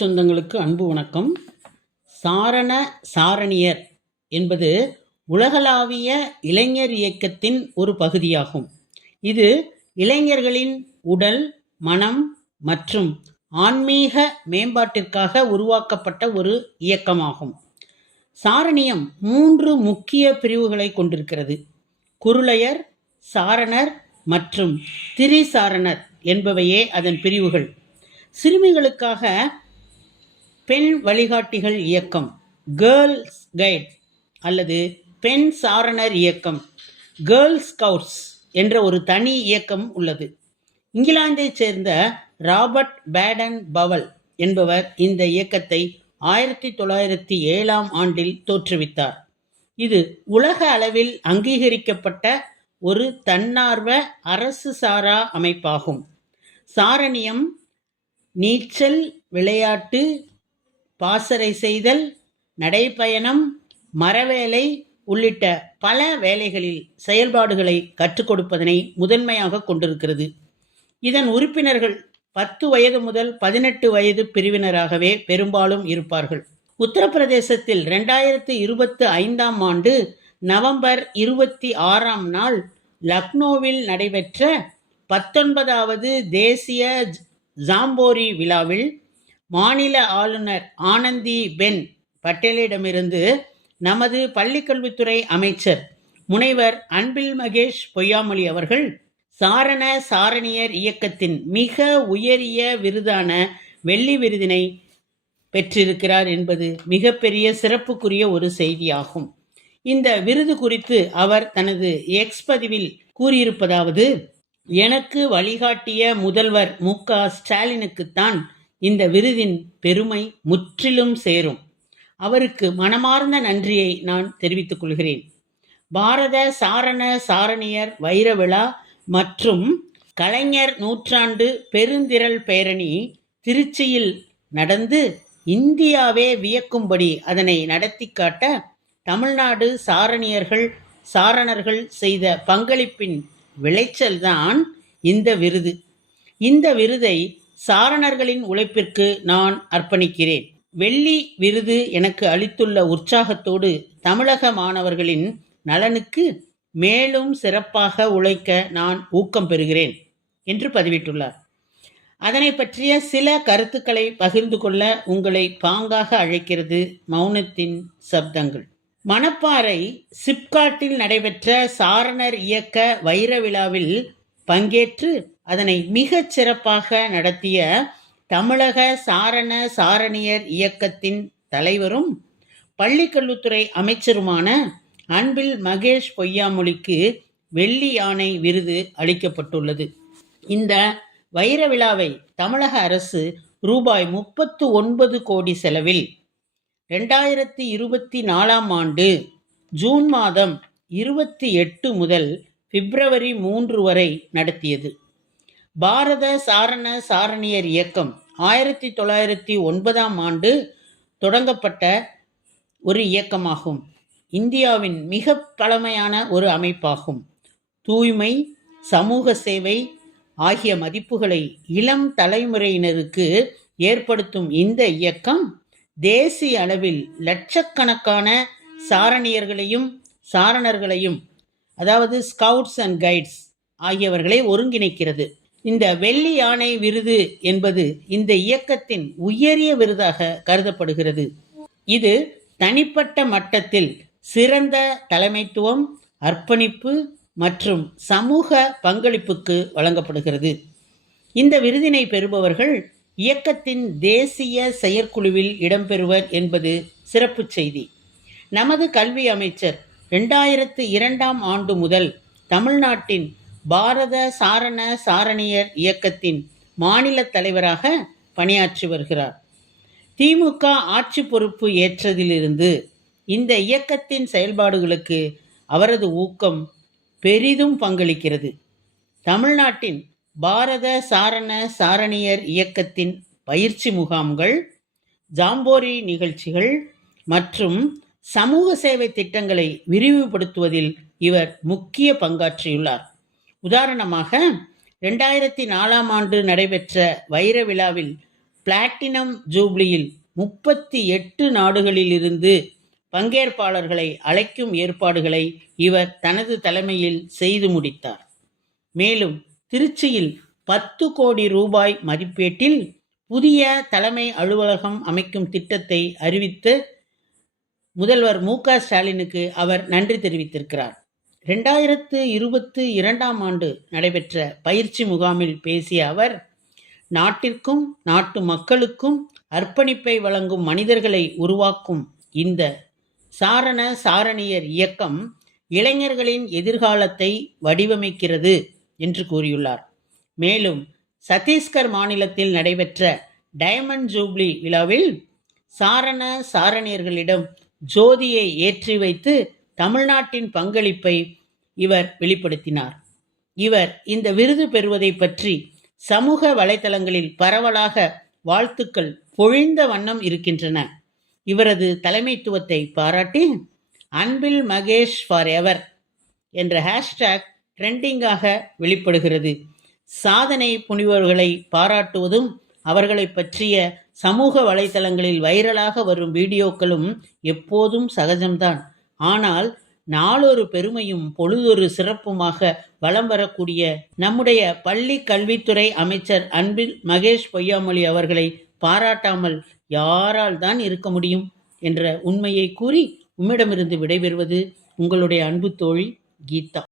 சொந்தங்களுக்கு அன்பு வணக்கம். சாரண சாரணியர் என்பது உலகளாவிய இளைஞர் இயக்கத்தின் ஒரு பகுதியாகும். இது இளைஞர்களின் உடல் மனம் மற்றும் ஆன்மீக மேம்பாட்டிற்காக உருவாக்கப்பட்ட ஒரு இயக்கமாகும். சாரணியம் மூன்று முக்கிய பிரிவுகளை கொண்டிருக்கிறது. குருளையர் சாரணர் மற்றும் திரிசாரணர் என்பவையே அதன் பிரிவுகள். சிறுமிகளுக்காக பெண் வழிகாட்டிகள் இயக்கம் கேர்ள்ஸ் கைட் அல்லது பெண் சாரணர் இயக்கம் கேர்ள்ஸ் ஸ்கவுட்ஸ் என்ற ஒரு தனி இயக்கம் உள்ளது. இங்கிலாந்தைச் சேர்ந்த ராபர்ட் பேடன் பவல் என்பவர் இந்த இயக்கத்தை ஆயிரத்தி தொள்ளாயிரத்தி ஏழாம் ஆண்டில் தோற்றுவித்தார். இது உலக அளவில் அங்கீகரிக்கப்பட்ட ஒரு தன்னார்வ அரசு சாரா அமைப்பாகும். சாரணியம் நீச்சல் விளையாட்டு பாசறை செய்தல் நடைப்பயணம் மரவேலை உள்ளிட்ட பல வேலைகளில் செயல்பாடுகளை கற்றுக் கொடுப்பதனை முதன்மையாக கொண்டிருக்கிறது. இதன் உறுப்பினர்கள் பத்து வயது முதல் பதினெட்டு வயது பிரிவினராகவே பெரும்பாலும் இருப்பார்கள். உத்தரப்பிரதேசத்தில் ரெண்டாயிரத்து இருபத்தி ஐந்தாம் ஆண்டு நவம்பர் இருபத்தி ஆறாம் நாள் லக்னோவில் நடைபெற்ற பத்தொன்பதாவது தேசிய ஜாம்போரி விழாவில் மாநில ஆளுநர் ஆனந்தி பென் பட்டேலிடமிருந்து நமது பள்ளிக்கல்வித்துறை அமைச்சர் முனைவர் அன்பில் மகேஷ் பொய்யாமொழி அவர்கள் சாரண சாரணியர் இயக்கத்தின் மிக உயரிய விருதான வெள்ளி விருதினை பெற்றிருக்கிறார் என்பது மிகப்பெரிய சிறப்புக்குரிய ஒரு செய்தியாகும். இந்த விருது குறித்து அவர் தனது எக்ஸ் பதிவில் கூறியிருப்பதாவது எனக்கு வழிகாட்டிய முதல்வர் மு க ஸ்டாலினுக்குத்தான் இந்த விருதின் பெருமை முற்றிலும் சேரும். அவருக்கு மனமார்ந்த நன்றியை நான் தெரிவித்துக் கொள்கிறேன். பாரத சாரண சாரணியர் வைர விழா மற்றும் கலைஞர் நூற்றாண்டு பெருந்திரள் பேரணி திருச்சியில் நடந்து இந்தியாவே வியக்கும்படி அதனை நடத்தி காட்ட தமிழ்நாடு சாரணியர்கள் சாரணர்கள் செய்த பங்களிப்பின் விளைச்சல்தான் இந்த விருது. இந்த விருதை சாரணர்களின் உழைப்பிற்கு நான் அர்ப்பணிக்கிறேன். வெள்ளி விருது எனக்கு அளித்துள்ள உற்சாகத்தோடு தமிழக மாணவர்களின் நலனுக்கு மேலும் சிறப்பாக உழைக்க நான் ஊக்கம் பெறுகிறேன் என்று பதிவிட்டுள்ளார். அதனை பற்றிய சில கருத்துக்களை பகிர்ந்து கொள்ள உங்களை பாங்காக அழைக்கிறது மௌனத்தின் சப்தங்கள். மணப்பாறை சிப்காட்டில் நடைபெற்ற சாரணர் இயக்க வைர விழாவில் பங்கேற்று அதனை மிகச் சிறப்பாக நடத்திய தமிழக சாரண சாரணியர் இயக்கத்தின் தலைவரும் பள்ளிக்கல்வித்துறை அமைச்சருமான அன்பில் மகேஷ் பொய்யாமொழிக்கு வெள்ளி யானை விருது அளிக்கப்பட்டுள்ளது. இந்த வைர விழாவை தமிழக அரசு ரூபாய் முப்பத்து ஒன்பது கோடி செலவில் ரெண்டாயிரத்தி இருபத்தி நாலாம் ஆண்டு ஜூன் மாதம் இருபத்தி எட்டு முதல் பிப்ரவரி மூன்று வரை நடத்தியது. பாரத சாரண சாரணியர் இயக்கம் ஆயிரத்தி தொள்ளாயிரத்தி ஒன்பதாம் ஆண்டு தொடங்கப்பட்ட ஒரு இயக்கமாகும். இந்தியாவின் மிக பழமையான ஒரு அமைப்பாகும். தூய்மை சமூக சேவை ஆகிய மதிப்புகளை இளம் தலைமுறையினருக்கு ஏற்படுத்தும் இந்த இயக்கம் தேசிய அளவில் லட்சக்கணக்கான சாரணியர்களையும் சாரணர்களையும் அதாவது ஸ்கவுட்ஸ் அண்ட் கைட்ஸ் ஆகியவர்களை ஒருங்கிணைக்கிறது. இந்த வெள்ளி யானை விருது என்பது இந்த இயக்கத்தின் உயரிய விருதாக கருதப்படுகிறது. இது தனிப்பட்ட மட்டத்தில் சிறந்த தலைமைத்துவம் அர்ப்பணிப்பு மற்றும் சமூக பங்களிப்புக்கு வழங்கப்படுகிறது. இந்த விருதினை பெறுபவர்கள் இயக்கத்தின் தேசிய செயற்குழுவில் இடம்பெறுவர் என்பது சிறப்பு செய்தி. நமது கல்வி அமைச்சர் ரெண்டாயிரத்து இரண்டாம் ஆண்டு முதல் தமிழ்நாட்டின் பாரத சாரண சாரணியர் இயக்கத்தின் மாநில தலைவராக பணியாற்றி வருகிறார். திமுக ஆட்சி பொறுப்பு ஏற்றதிலிருந்து இந்த இயக்கத்தின் செயல்பாடுகளுக்கு அவரது ஊக்கம் பெரிதும் பங்களிக்கிறது. தமிழ்நாட்டின் பாரத சாரண சாரணியர் இயக்கத்தின் பயிற்சி முகாம்கள் ஜாம்போரி நிகழ்ச்சிகள் மற்றும் சமூக சேவை திட்டங்களை விரிவுபடுத்துவதில் இவர் முக்கிய பங்காற்றியுள்ளார். உதாரணமாக ரெண்டாயிரத்தி நாலாம் ஆண்டு நடைபெற்ற வைர விழாவில் பிளாட்டினம் ஜூப்ளியில் முப்பத்தி எட்டு நாடுகளிலிருந்து பங்கேற்பாளர்களை அழைக்கும் ஏற்பாடுகளை இவர் தனது தலைமையில் செய்து முடித்தார். மேலும் திருச்சியில் பத்து கோடி ரூபாய் மதிப்பீட்டில் புதிய தலைமை அலுவலகம் அமைக்கும் திட்டத்தை அறிவித்து முதல்வர் மு க ஸ்டாலினுக்கு அவர் நன்றி தெரிவித்திருக்கிறார். ரெண்டாயிரத்து இருபத்து இரண்டாம் ஆண்டு நடைபெற்ற பயிற்சி முகாமில் பேசிய அவர் நாட்டிற்கும் நாட்டு மக்களுக்கும் அர்ப்பணிப்பை வழங்கும் மனிதர்களை உருவாக்கும் இந்த சாரண சாரணியர் இயக்கம் இளைஞர்களின் எதிர்காலத்தை வடிவமைக்கிறது என்று கூறியுள்ளார். மேலும் சத்தீஸ்கர் மாநிலத்தில் நடைபெற்ற டைமண்ட் ஜூப்ளி விழாவில் சாரண சாரணியர்களிடம் ஜோதியை ஏற்றி வைத்து தமிழ்நாட்டின் பங்களிப்பை இவர் வெளிப்படுத்தினார். இவர் இந்த விருது பெறுவதை பற்றி சமூக வலைதளங்களில் பரவலாக வாழ்த்துக்கள் பொழிந்த வண்ணம் இருக்கின்றன. இவரது தலைமைத்துவத்தை பாராட்டி அன்பில் மகேஷ் ஃபார் எவர் என்ற ஹேஷ்டேக் ட்ரெண்டிங்காக வெளிப்படுகிறது. சாதனை புனிவர்களை பாராட்டுவதும் அவர்களை பற்றிய சமூக வலைதளங்களில் வைரலாக வரும் வீடியோக்களும் எப்போதும் சகஜம்தான். ஆனால் நாளொரு பெருமையும் பொழுதொரு சிறப்புமாக வலம் வரக்கூடிய நம்முடைய பள்ளி கல்வித்துறை அமைச்சர் அன்பில் மகேஷ் பொய்யாமொழி அவர்களை பாராட்டாமல் யாரால் தான் இருக்க முடியும் என்ற உண்மையை கூறி உம்மிடமிருந்து விடைபெறுவது உங்களுடைய அன்பு தோழி கீதா.